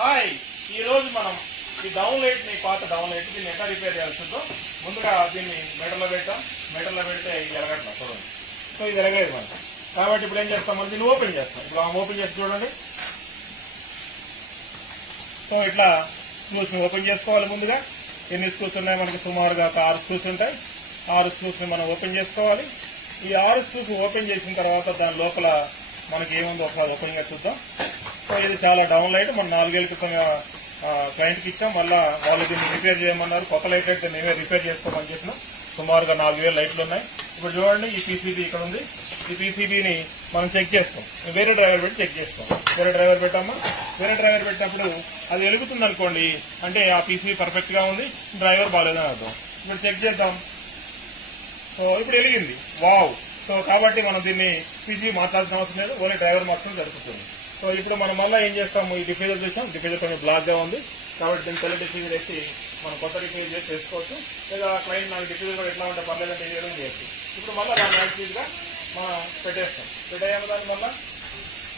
Hi, ఈ రోజు మనం ఈ డౌన్ లైట్ ని పాత డౌన్ లైట్ దీన్ని ఎట్లా రిపేర్ చేయాల్సిందో ముందుగా దీన్ని మీటర్లో పెట్టాం. మీటర్లో పెడితే ఇది ఎలగట్లా చూడండి. సో ఇది ఎలగలేదు మనకి. కాబట్టి ఇప్పుడు ఏం చేస్తాం, మనం దీన్ని ఓపెన్ చేస్తాం. ఇప్పుడు మనం ఓపెన్ చేసి చూడండి. సో ఇట్లా స్క్రూస్ ని ఓపెన్ చేసుకోవాలి. ముందుగా ఎన్ని స్క్రూస్ ఉన్నాయి మనకి? సుమారుగా ఒక 6 స్క్రూస్ ఉంటాయి. 6 స్క్రూస్ ని మనం ఓపెన్ చేసుకోవాలి. ఈ 6 స్క్రూస్ ఓపెన్ చేసిన తర్వాత దాని లోపల మనకి ఏముందో ఒకసారి ఓపెన్ గా చూద్దాం. సో ఇది చాలా డౌన్ లైట్. మనం 4 ఏళ్ల క్రితం క్లయింట్కి ఇచ్చాం. మళ్ళీ వాళ్ళు దీన్ని రిపేర్ చేయమన్నారు. కొత్త లైట్ అయితే మేమే రిపేర్ చేసుకోమని చెప్పినాం. సుమారుగా 4000 లైట్లు ఉన్నాయి. ఇప్పుడు చూడండి, ఈ పీసీబీ ఇక్కడ ఉంది. ఈ పీసీబీని మనం చెక్ చేస్తాం. వేరే డ్రైవర్ పెట్టి చెక్ చేస్తాం. వేరే డ్రైవర్ పెట్టామా? వేరే డ్రైవర్ పెట్టినప్పుడు అది వెలుగుతుంది అనుకోండి, అంటే ఆ పీసీబీ పర్ఫెక్ట్ గా ఉంది, డ్రైవర్ బాగాలేదని అర్థం. ఇప్పుడు చెక్ చేద్దాం. సో ఇప్పుడు వెలిగింది. వావ్! సో కాబట్టి మనం దీన్ని పీసీబీ మార్చాల్సిన అవసరం లేదు, ఓన్లీ డ్రైవర్ మాత్రం జరుగుతుంది. సో ఇప్పుడు మనం మళ్ళీ ఏం చేస్తాము, ఈ డిఫ్యూజర్ చూసాం. డిఫ్యూజర్ కొంచెం బ్లాక్ గా ఉంది కాబట్టి దీన్ని తెల్ల డిఫ్యూజర్ వేసి మనం కొత్త డిఫ్యూజర్ చేసి చేసుకోవచ్చు. లేదా క్లయింట్ నాకు డిఫ్యూజర్ కూడా ఎట్లా ఉంటే పర్లేదంటే ఈ విధంగా చేయొచ్చు. ఇప్పుడు మళ్ళీ దాన్ని యాక్టివ్ గా మనం పెట్టేస్తాం. పెట్టేయాము దాన్ని మళ్ళీ.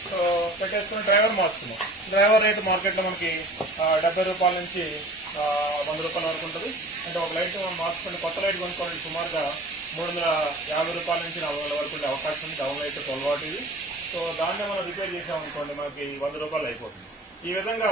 సో పెట్టేసుకుని డ్రైవర్ మార్చుకున్నాం. డ్రైవర్ రేటు మార్కెట్ లో మనకి 70 రూపాయల నుంచి 100 రూపాయల వరకు ఉంటుంది. అంటే ఒక లైట్ మనం మార్చుకుని కొత్త లైట్ కొనుక్కోండి సుమారుగా 350 రూపాయల నుంచి 400 వరకు ఉండే అవకాశం ఉంది. డౌన్ లైట్ 12 వాట్ ఇది. సో దాన్ని మనం రిపేర్ చేసామనుకోండి, మనకి 100 రూపాయలు అయిపోతుంది. ఈ విధంగా